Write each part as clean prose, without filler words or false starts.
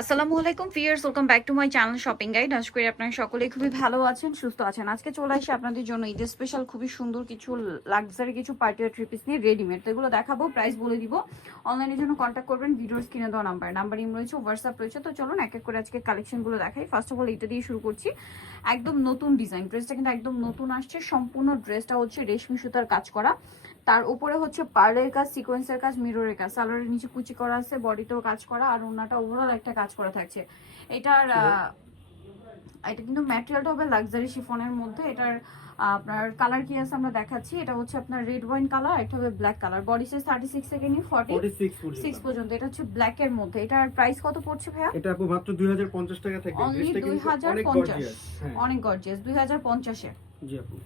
আসসালামু আলাইকুম viewers, welcome back to my channel shopping guide. আশা করি আপনারা সকলেই খুবই ভালো আছেন, সুস্থ আছেন। আজকে চলে আসি আপনাদের জন্য ঈদের স্পেশাল খুবই সুন্দর কিছু লাক্সারি কিছু পার্টিওয়ার থ্রি পিস নিয়ে রেডিমেড। তো এগুলো দেখাবো, প্রাইস বলে দিব। অনলাইনের জন্য কন্ট্যাক্ট করবেন, ভিডিওর স্ক্রিনে দেওয়া নাম্বার ইম রয়েছে, হোয়াটসঅ্যাপ রয়েছে। তো চলুন এক এক করে আজকে কালেকশনগুলো দেখাই। ফার্স্ট অফ অল এটা দিয়ে শুরু করছি। একদম নতুন ডিজাইন, ড্রেসটা কিন্তু একদম নতুন আসছে। সম্পূর্ণ ড্রেসটা হচ্ছে রেশমি সুতার কাজ করা, তার উপরে হচ্ছে পার্লের কাজ, সিকোয়েন্সের কাজ, মিররের কাজ, সালোয়ারের নিচে কুচি করা আছে, বডিতেও কাজ করা, আর ওনাটা ওভারঅল একটা কাজ করা থাকছে। এটার এটা কিন্তু ম্যাটেরিয়ালটা হবে লাক্সারি শিফনের মধ্যে। এটার আপনার কালার কি আছে আমরা দেখাচ্ছি। এটা হচ্ছে আপনার রেড ওয়াইন কালার, এটা হবে ব্ল্যাক কালার। বডি সাইজ 36 থেকে নিয়ে 46 পর্যন্ত। এটা হচ্ছে ব্ল্যাক এর মধ্যে। এটার প্রাইস কত পড়ছে ভাইয়া? এটা আপু মাত্র 2050 টাকা থেকে। অনলি 2050। অনেক গর্জিয়াস 2050 এ। জি আপু,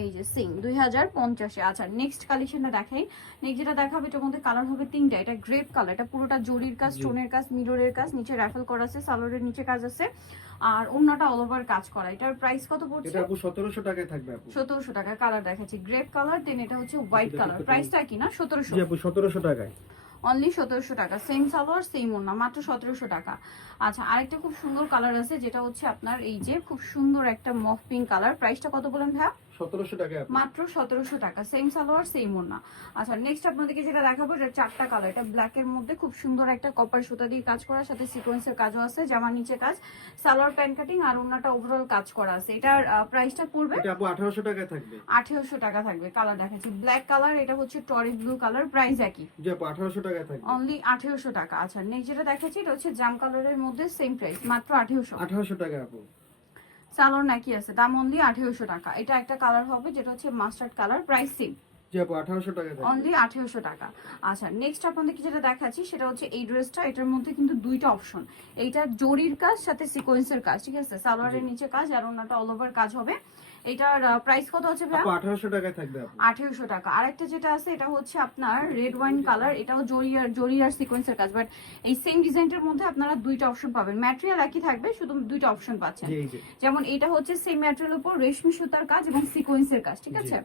এই যে সিং 2050 এ। আচ্ছা নেক্সট কালেকশনটা দেখাই। নেক্সট যেটা দেখাবো এটার মধ্যে কালার হবে তিনটা। এটা গ্রেপ কালার, এটা পুরোটা জরির কাজ, স্টোনের কাজ, মিররের কাজ, নিচে রাফেল করা আছে, সালোয়ারের নিচে কাজ আছে, আর ওন্নাটা অল ওভার কাজ করা। এটার প্রাইস কত পড়ছে? এটা আপু 1700 টাকায় থাকবে আপু। 1700 টাকা। কালার দেখাচ্ছি গ্রেপ কালার, দেন এটা হচ্ছে হোয়াইট কালার। প্রাইসটা কি না 1700? জি আপু 1700 টাকায়। অনলি 1700 টাকা। সেম সালোয়ার সেম ওন্না, মাত্র 1700 টাকা। আচ্ছা আরেকটা খুব সুন্দর কালার আছে, যেটা হচ্ছে আপনার এই যে খুব সুন্দর একটা মফ পিঙ্ক কালার। প্রাইসটা কত বলেন ভাইয়া? 1700 টাকা আপু। মাত্র 1700 টাকা। সেম সালোয়ার সেম ওন্না। আচ্ছা নেক্সট আপনাদেরকে যেটা দেখাবো, এটা চারটা কালার। এটা ব্ল্যাক এর মধ্যে খুব সুন্দর একটা কপার সুতা দিয়ে কাজ করা, সাথে সিকোয়েন্সের কাজও আছে, জামার নিচে কাজ, সালোয়ার প্যান্ট কাটিং, আর ওন্নাটা ওভারঅল কাজ করা আছে। এটার প্রাইসটা পড়বে? এটা আপু 1800 টাকায় থাকবে। 1800 টাকা থাকবে। কালার দেখাচ্ছি ব্ল্যাক কালার, এটা হচ্ছে টরি ব্লু কালার। প্রাইস একই, জি আপু 1800 টাকায় থাকবে। অনলি 1800 টাকা। আচ্ছা নেক্সট যেটা দেখাচ্ছি এটা হচ্ছে জাম কালারের মধ্যে, সেম প্রাইস, মাত্র 1800। 1800 টাকা আপু। সালোয়ার নাকি আছে, দাম অনলি 1800 টাকা। এটা একটা কালার হবে যেটা হচ্ছে মাস্টার্ড কালার, প্রাইস সেম, জি আপু 1800 টাকায় থাকবে। অনলি 1800 টাকা। আচ্ছা নেক্সট আপনাদেরকে যেটা দেখাচ্ছি সেটা হচ্ছে এই ড্রেসটা। এটার মধ্যে কিন্তু দুইটা অপশন, এইটা জরির কাজ সাথে সিকোয়েন্সের কাজ, ঠিক আছে? সালোয়ারের নিচে কাজ আর ওনাটা অল ওভার কাজ হবে। এটার প্রাইস কত হচ্ছে ভাই? আপু 1800 টাকায় থাকবে আপু। 1800 টাকা। আরেকটা যেটা আছে এটা হচ্ছে আপনার রেড ওয়াইন কালার, এটাও জরি আর সিকোয়েন্সের কাজ, বাট এই সেম ডিজাইনটার মধ্যে আপনারা দুইটা অপশন পাবেন। ম্যাটেরিয়াল একই থাকবে, শুধু দুইটা অপশন পাচ্ছেন। যেমন এটা হচ্ছে সেম ম্যাটেরিয়ালের উপর রেশমি সুতার কাজ এবং সিকোয়েন্সের কাজ, ঠিক আছে?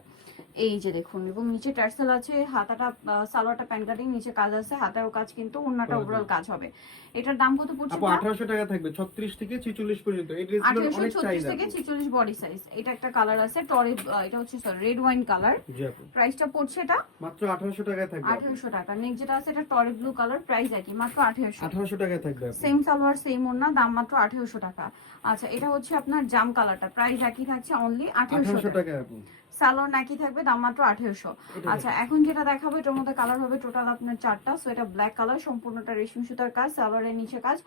এই যে দেখুন, এবং নিচে টার্সেল আছে, হাতাটা সালোয়ারটা প্যান্ট কাটিং, নিচে কাজ আছে, হাতাও কাজ, কিন্তু ওন্নাটা ওভারঅল কাজ হবে। এটার দাম কত পড়ছে? আপু 1800 টাকা থাকবে 36 থেকে 46 পর্যন্ত। এই ড্রেসগুলো অনেক 36 চাহিদা থেকে 46 বডি সাইজ। এটা একটা কালার আছে টরি, এটা হচ্ছে রেড ওয়াইন কালার। জি আপু প্রাইসটা পড়ছে এটা মাত্র 1800 টাকায় থাকবে। 1800 টাকা। নেক্সট যেটা আছে এটা টরি ব্লু কালার, প্রাইস একই, মাত্র 1800। 1800 টাকায় থাকবে আপু। সেম সালোয়ার সেম ওন্না, দাম মাত্র 1800 টাকা। আচ্ছা এটা হচ্ছে আপনার জাম কালারটা, প্রাইস একই থাকছে, অনলি 1800 টাকা। টাকা আপু। সালোয়ার নাকি থাকবে, দাম মাত্র 1800। আচ্ছা এখন যেটা দেখাবো এটার মধ্যে কালার হবে টোটাল আপনার চারটা। সো এটা ব্ল্যাক কালার, সম্পূর্ণটা রেশমি সুতার কাজ, সালোয়ারের নিচে কাজ,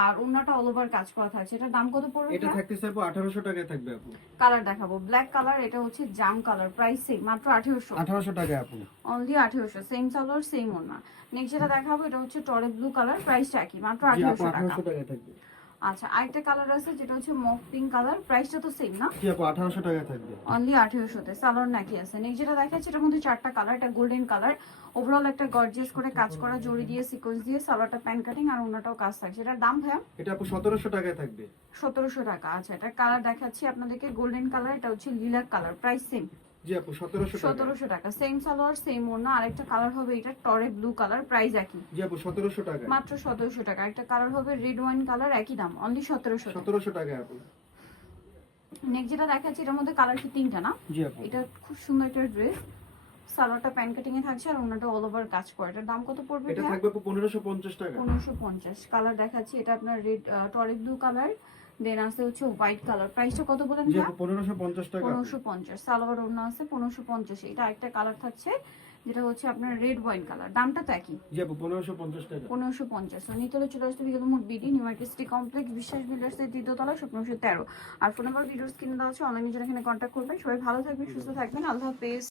আর ওন্নাটা অল ওভার কাজ করা থাকছে। এটার দাম কত পড়বে? এটা থাকতেছে আপু 1800 টাকায় থাকবে আপু। কালার দেখাবো ব্ল্যাক কালার, এটা হচ্ছে জাম কালার, প্রাইস সেম, মাত্র 1800। 1800 টাকা আপু। অনলি 1800। সেম সালোয়ার সেম ওন্না। নেক্সট যেটা দেখাবো এটা হচ্ছে টরে ব্লু কালার, প্রাইসটা একই, মাত্র জি আপু 1800 টাকা। 1800 টাকায় থাকবে। আচ্ছা আরেকটা কালার আছে যেটা হচ্ছে মফ পিঙ্ক কালার, প্রাইসটা তো সেম না? জি আপু 1800 টাকায় থাকবে। অনলি 1800 তে। সালোয়ার নাকি আছে। নেক্সট যেটা দেখাচ্ছি এটার মধ্যে চারটা কালার। এটা গোল্ডেন কালার, ওভারঅল একটা গর্জিয়াস করে কাজ করা, জড়ি দিয়ে সিকোয়েন্স দিয়ে, সালোয়ারটা প্যান্ট কাটিং, আর ওন্নাটাও কাজ থাকছে। এটার দাম ভাইয়া? এটা আপু 1700 টাকায় থাকবে। 1700 টাকা। আচ্ছা এটা কালার দেখাচ্ছি আপনাদেরকে, গোল্ডেন কালার, এটা হচ্ছে লিলাক কালার, প্রাইস সেম, জি আপু 1700 টাকা। 1700 টাকা। সেম সালোয়ার সেম ওন্না। আরেকটা কালার হবে এটা টরে ব্লু কালার, প্রাইস একই, জি আপু 1700 টাকা। মাত্র 1700 টাকা। একটা কালার হবে রেড ওয়াইন কালার, একই দাম, অনলি 1700 টাকা। 1700 টাকা আপু। নেক্সট যেটা দেখাচ্ছি এটার মধ্যে কালার কি তিনটা না? জি আপু। এটা খুব সুন্দর একটা ড্রেস, সালোয়ারটা প্যান্ট কাটিং এ থাকছে আর ওন্নাটা অল ওভার কাজ করে। এটার দাম কত পড়বে? এটা থাকবে আপু 1550 টাকা। 1550। কালার দেখাচ্ছি এটা আপনার রেড টরি ব্লু কালার, দেন আছে হচ্ছে হোয়াইট কালার। প্রাইসটা কত বলেন জি ভাইয়া? আপু 1550 টাকা। 1550। সালোয়ার ওন্না আছে 1550। এটা একটা কালার থাকছে যেটা হচ্ছে আপনার রেড ওয়াইন কালার, দামটা তো একই, জি আপু 1550 টাকা। 1550। নিতলে চলে আসতে বিগত মোট BD new market city complex, বিশ্বাস বিল্ডার্সের দ্বিতীয় তলা, 1713। আর ফোন নাম্বার ভিডিওস কিনে দেওয়া আছে, অনলাইনে যারা এখানে কন্ট্যাক্ট করবেন। সবাই ভালো থাকবেন, সুস্থ থাকবেন, আল্লাহ হাফেজ।